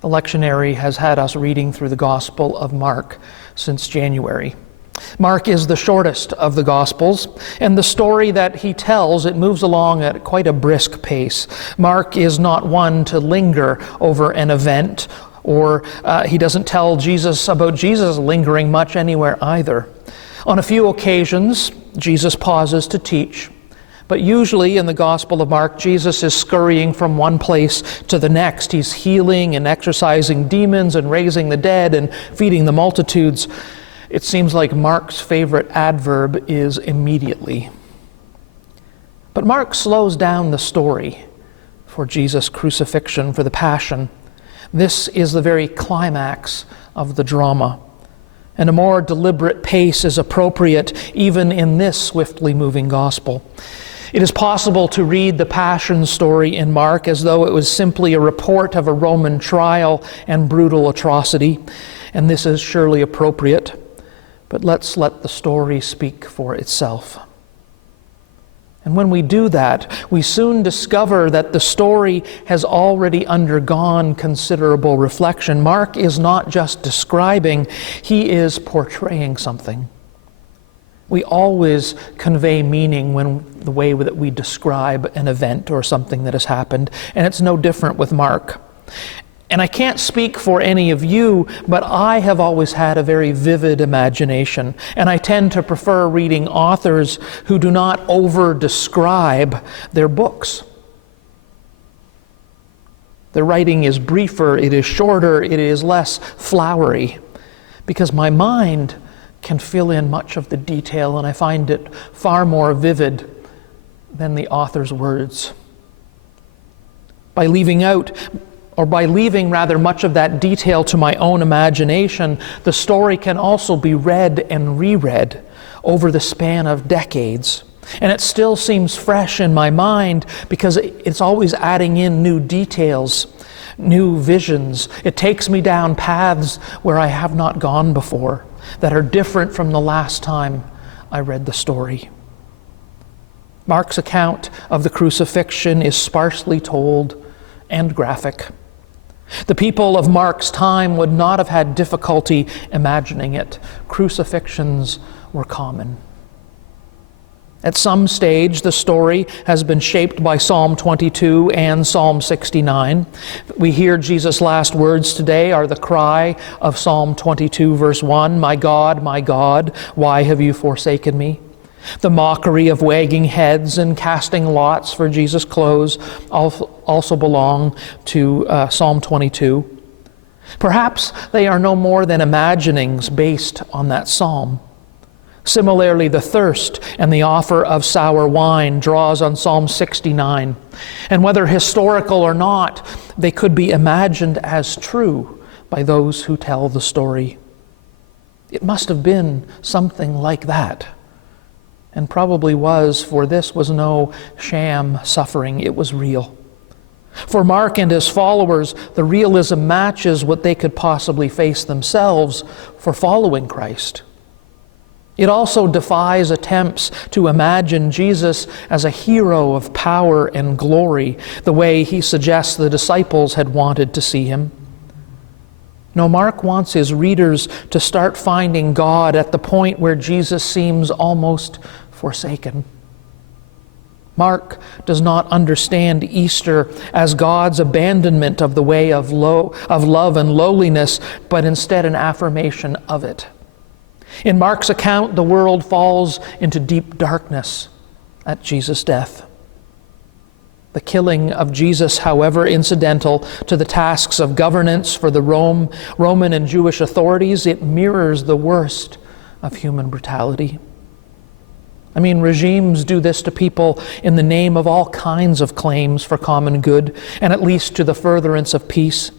The lectionary has had us reading through the Gospel of Mark since January. Mark is the shortest of the Gospels, and the story that he tells, it moves along at quite a brisk pace. Mark is not one to linger over an event, or he doesn't tell about Jesus lingering much anywhere either. On a few occasions, Jesus pauses to teach, but usually in the Gospel of Mark, Jesus is scurrying from one place to the next. He's healing and exorcising demons and raising the dead and feeding the multitudes. It seems like Mark's favorite adverb is immediately. But Mark slows down the story for Jesus' crucifixion, for the Passion. This is the very climax of the drama, and a more deliberate pace is appropriate even in this swiftly moving gospel. It is possible to read the Passion story in Mark as though it was simply a report of a Roman trial and brutal atrocity, and this is surely appropriate, but let's let the story speak for itself. And when we do that, we soon discover that the story has already undergone considerable reflection. Mark is not just describing, he is portraying something. We always convey meaning when the way that we describe an event or something that has happened, and it's no different with Mark. And I can't speak for any of you, but I have always had a very vivid imagination, and I tend to prefer reading authors who do not over-describe their books. Their writing is briefer, it is shorter, it is less flowery, because my mind can fill in much of the detail, and I find it far more vivid than the author's words. By leaving much of that detail to my own imagination, the story can also be read and reread over the span of decades. And it still seems fresh in my mind because it's always adding in new details, new visions. It takes me down paths where I have not gone before, that are different from the last time I read the story. Mark's account of the crucifixion is sparsely told and graphic. The people of Mark's time would not have had difficulty imagining it. Crucifixions were common. At some stage, the story has been shaped by Psalm 22 and Psalm 69. We hear Jesus' last words today are the cry of Psalm 22, verse 1, my God, why have you forsaken me?" The mockery of wagging heads and casting lots for Jesus' clothes also belong to Psalm 22. Perhaps they are no more than imaginings based on that psalm. Similarly, the thirst and the offer of sour wine draws on Psalm 69. And whether historical or not, they could be imagined as true by those who tell the story. It must have been something like that, and probably was, for this was no sham suffering, it was real. For Mark and his followers, the realism matches what they could possibly face themselves for following Christ. It also defies attempts to imagine Jesus as a hero of power and glory, the way he suggests the disciples had wanted to see him. No, Mark wants his readers to start finding God at the point where Jesus seems almost forsaken. Mark does not understand Easter as God's abandonment of the way of love and lowliness, but instead an affirmation of it. In Mark's account, the world falls into deep darkness at Jesus' death. The killing of Jesus, however incidental to the tasks of governance for the Roman and Jewish authorities, it mirrors the worst of human brutality. I mean, regimes do this to people in the name of all kinds of claims for common good, and at least to the furtherance of peace.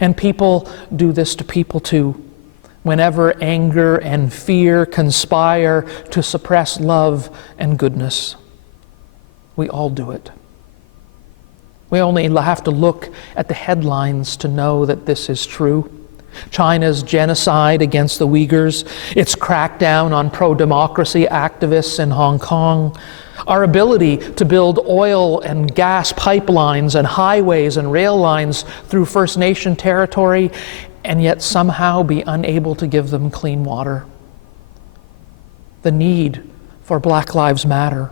And people do this to people too, whenever anger and fear conspire to suppress love and goodness. We all do it. We only have to look at the headlines to know that this is true. China's genocide against the Uyghurs, its crackdown on pro-democracy activists in Hong Kong, Our ability to build oil and gas pipelines and highways and rail lines through First Nation territory, and yet somehow be unable to give them clean water. The need for Black Lives Matter,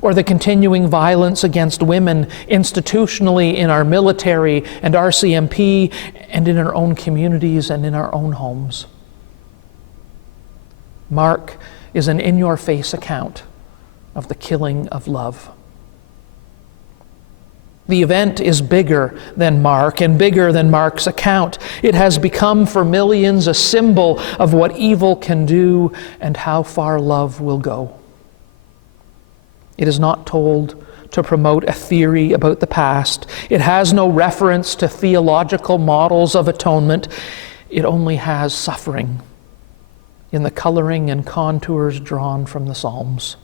or the continuing violence against women institutionally in our military and RCMP and in our own communities and in our own homes. Mark is an in-your-face account of the killing of love. The event is bigger than Mark and bigger than Mark's account. It has become for millions a symbol of what evil can do and how far love will go. It is not told to promote a theory about the past. It has no reference to theological models of atonement. It only has suffering in the coloring and contours drawn from the Psalms.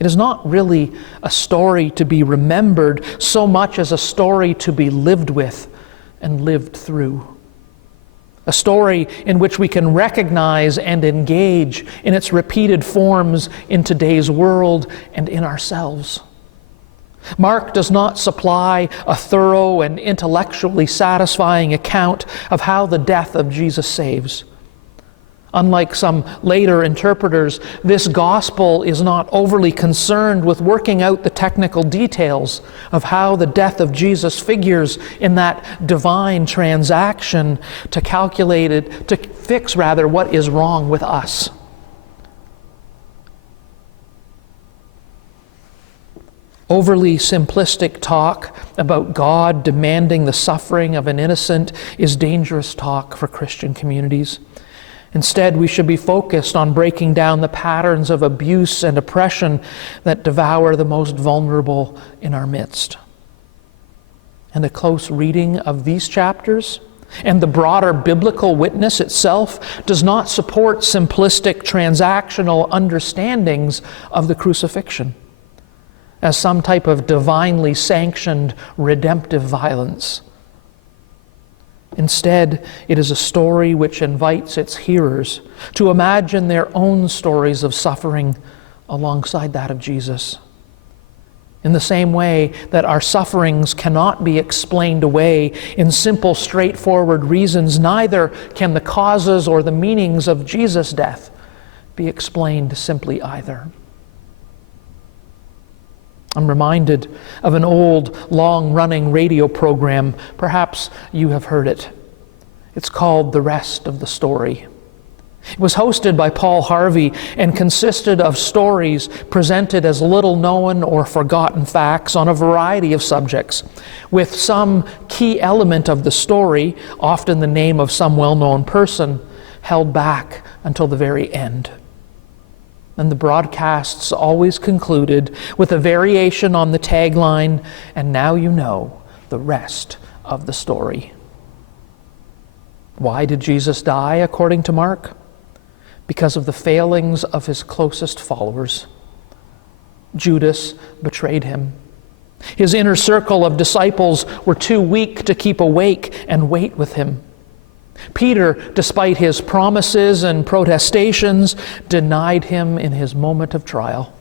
It is not really a story to be remembered so much as a story to be lived with and lived through. A story in which we can recognize and engage in its repeated forms in today's world and in ourselves. Mark does not supply a thorough and intellectually satisfying account of how the death of Jesus saves. Unlike some later interpreters, this gospel is not overly concerned with working out the technical details of how the death of Jesus figures in that divine transaction to fix what is wrong with us. Overly simplistic talk about God demanding the suffering of an innocent is dangerous talk for Christian communities. Instead, we should be focused on breaking down the patterns of abuse and oppression that devour the most vulnerable in our midst. And a close reading of these chapters and the broader biblical witness itself does not support simplistic transactional understandings of the crucifixion as some type of divinely sanctioned redemptive violence. Instead, it is a story which invites its hearers to imagine their own stories of suffering alongside that of Jesus. In the same way that our sufferings cannot be explained away in simple, straightforward reasons, neither can the causes or the meanings of Jesus' death be explained simply either. I'm reminded of an old, long-running radio program. Perhaps you have heard it. It's called The Rest of the Story. It was hosted by Paul Harvey and consisted of stories presented as little-known or forgotten facts on a variety of subjects, with some key element of the story, often the name of some well-known person, held back until the very end. And the broadcasts always concluded with a variation on the tagline, "And now you know the rest of the story." Why did Jesus die, according to Mark? Because of the failings of his closest followers. Judas betrayed him. His inner circle of disciples were too weak to keep awake and wait with him. Peter, despite his promises and protestations, denied him in his moment of trial.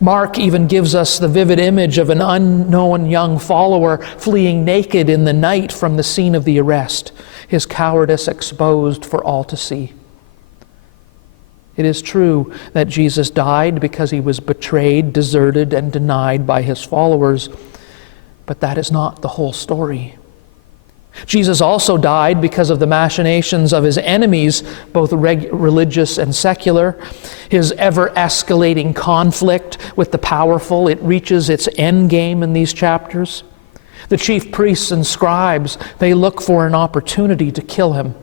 Mark even gives us the vivid image of an unknown young follower fleeing naked in the night from the scene of the arrest, his cowardice exposed for all to see. It is true that Jesus died because he was betrayed, deserted, and denied by his followers, but that is not the whole story. Jesus also died because of the machinations of his enemies, both religious and secular. His ever-escalating conflict with the powerful, it reaches its end game in these chapters. The chief priests and scribes, they look for an opportunity to kill him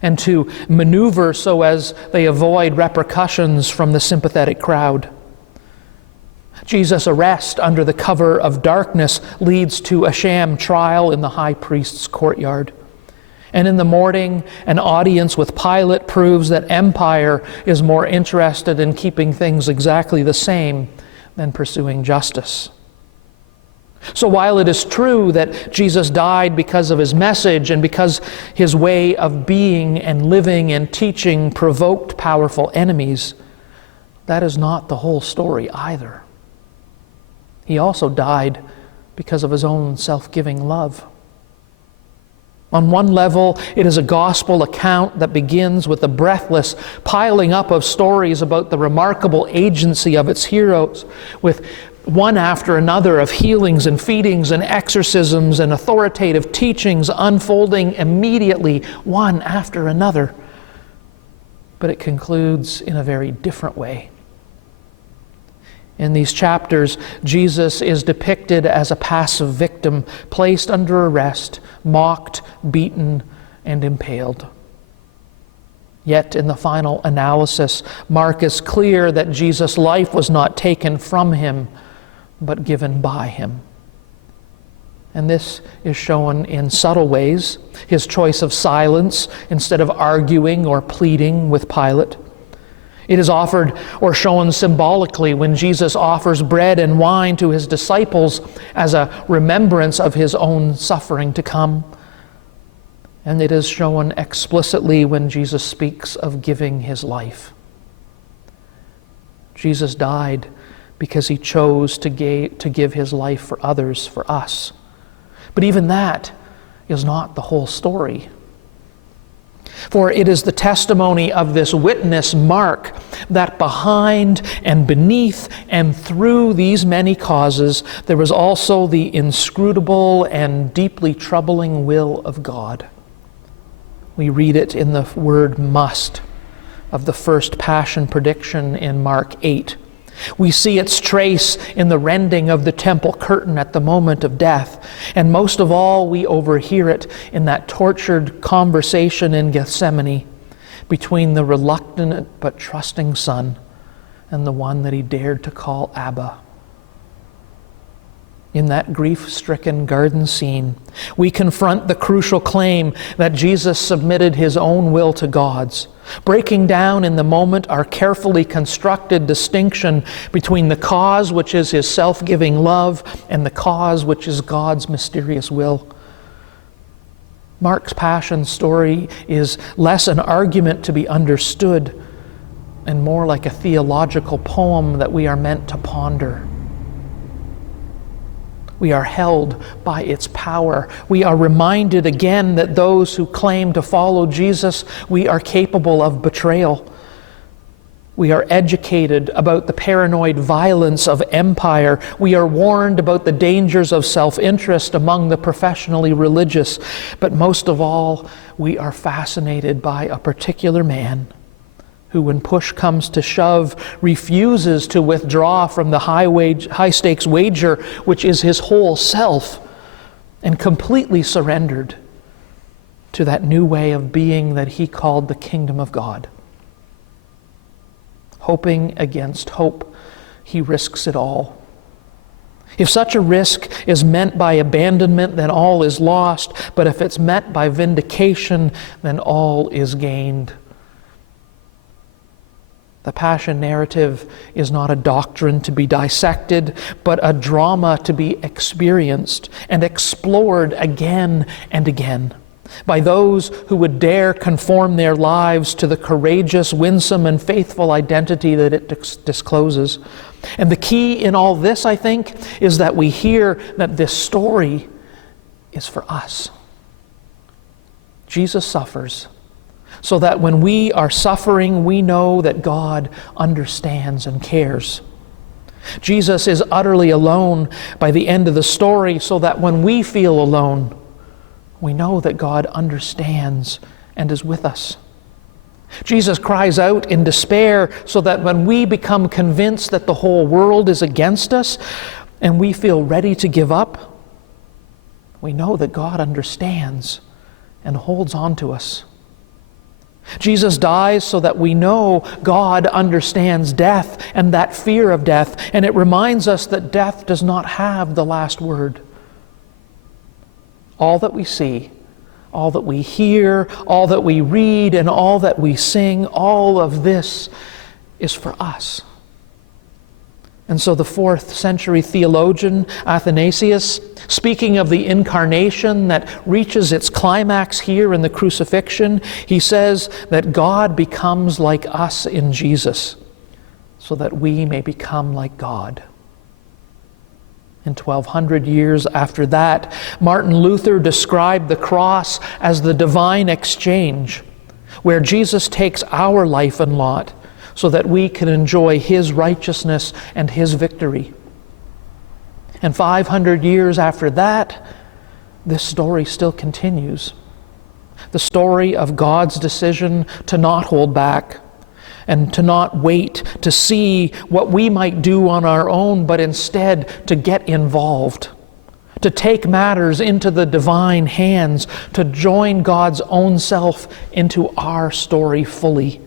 and to maneuver so as they avoid repercussions from the sympathetic crowd. Jesus' arrest under the cover of darkness leads to a sham trial in the high priest's courtyard. And in the morning, an audience with Pilate proves that empire is more interested in keeping things exactly the same than pursuing justice. So while it is true that Jesus died because of his message and because his way of being and living and teaching provoked powerful enemies, that is not the whole story either. He also died because of his own self-giving love. On one level, it is a gospel account that begins with a breathless piling up of stories about the remarkable agency of its heroes, with one after another of healings and feedings and exorcisms and authoritative teachings unfolding immediately, one after another. But it concludes in a very different way. In these chapters, Jesus is depicted as a passive victim, placed under arrest, mocked, beaten, and impaled. Yet in the final analysis, Mark is clear that Jesus' life was not taken from him, but given by him. And this is shown in subtle ways. His choice of silence instead of arguing or pleading with Pilate. It is offered or shown symbolically when Jesus offers bread and wine to his disciples as a remembrance of his own suffering to come. And it is shown explicitly when Jesus speaks of giving his life. Jesus died because he chose to give his life for others, for us. But even that is not the whole story. For it is the testimony of this witness, Mark, that behind and beneath and through these many causes, there was also the inscrutable and deeply troubling will of God. We read it in the word must of the first passion prediction in Mark 8. We see its trace in the rending of the temple curtain at the moment of death. And most of all, we overhear it in that tortured conversation in Gethsemane between the reluctant but trusting Son and the one that he dared to call Abba. In that grief-stricken garden scene, we confront the crucial claim that Jesus submitted his own will to God's, breaking down in the moment our carefully constructed distinction between the cause, which is his self-giving love, and the cause, which is God's mysterious will. Mark's passion story is less an argument to be understood and more like a theological poem that we are meant to ponder. We are held by its power. We are reminded again that those who claim to follow Jesus, we are capable of betrayal. We are educated about the paranoid violence of empire. We are warned about the dangers of self-interest among the professionally religious. But most of all, we are fascinated by a particular man who, when push comes to shove, refuses to withdraw from the high-stakes wager, which is his whole self, and completely surrendered to that new way of being that he called the kingdom of God. Hoping against hope, he risks it all. If such a risk is meant by abandonment, then all is lost. But if it's met by vindication, then all is gained. The Passion narrative is not a doctrine to be dissected, but a drama to be experienced and explored again and again by those who would dare conform their lives to the courageous, winsome, and faithful identity that it discloses. And the key in all this, I think, is that we hear that this story is for us. Jesus suffers so that when we are suffering, we know that God understands and cares. Jesus is utterly alone by the end of the story, so that when we feel alone, we know that God understands and is with us. Jesus cries out in despair so that when we become convinced that the whole world is against us and we feel ready to give up, we know that God understands and holds on to us. Jesus dies so that we know God understands death and that fear of death, and it reminds us that death does not have the last word. All that we see, all that we hear, all that we read, and all that we sing, all of this is for us. And so the 4th century theologian Athanasius, speaking of the incarnation that reaches its climax here in the crucifixion, he says that God becomes like us in Jesus, so that we may become like God. And 1,200 years after that, Martin Luther described the cross as the divine exchange, where Jesus takes our life and lot so that we can enjoy His righteousness and His victory. And 500 years after that, this story still continues. The story of God's decision to not hold back and to not wait to see what we might do on our own, but instead to get involved, to take matters into the divine hands, to join God's own self into our story fully,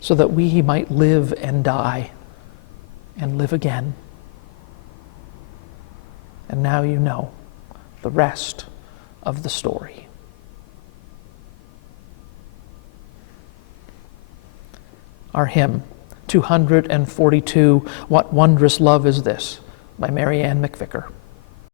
so that we might live and die and live again. And now you know the rest of the story. Our hymn, 242, What Wondrous Love Is This, by Mary Ann McVicker.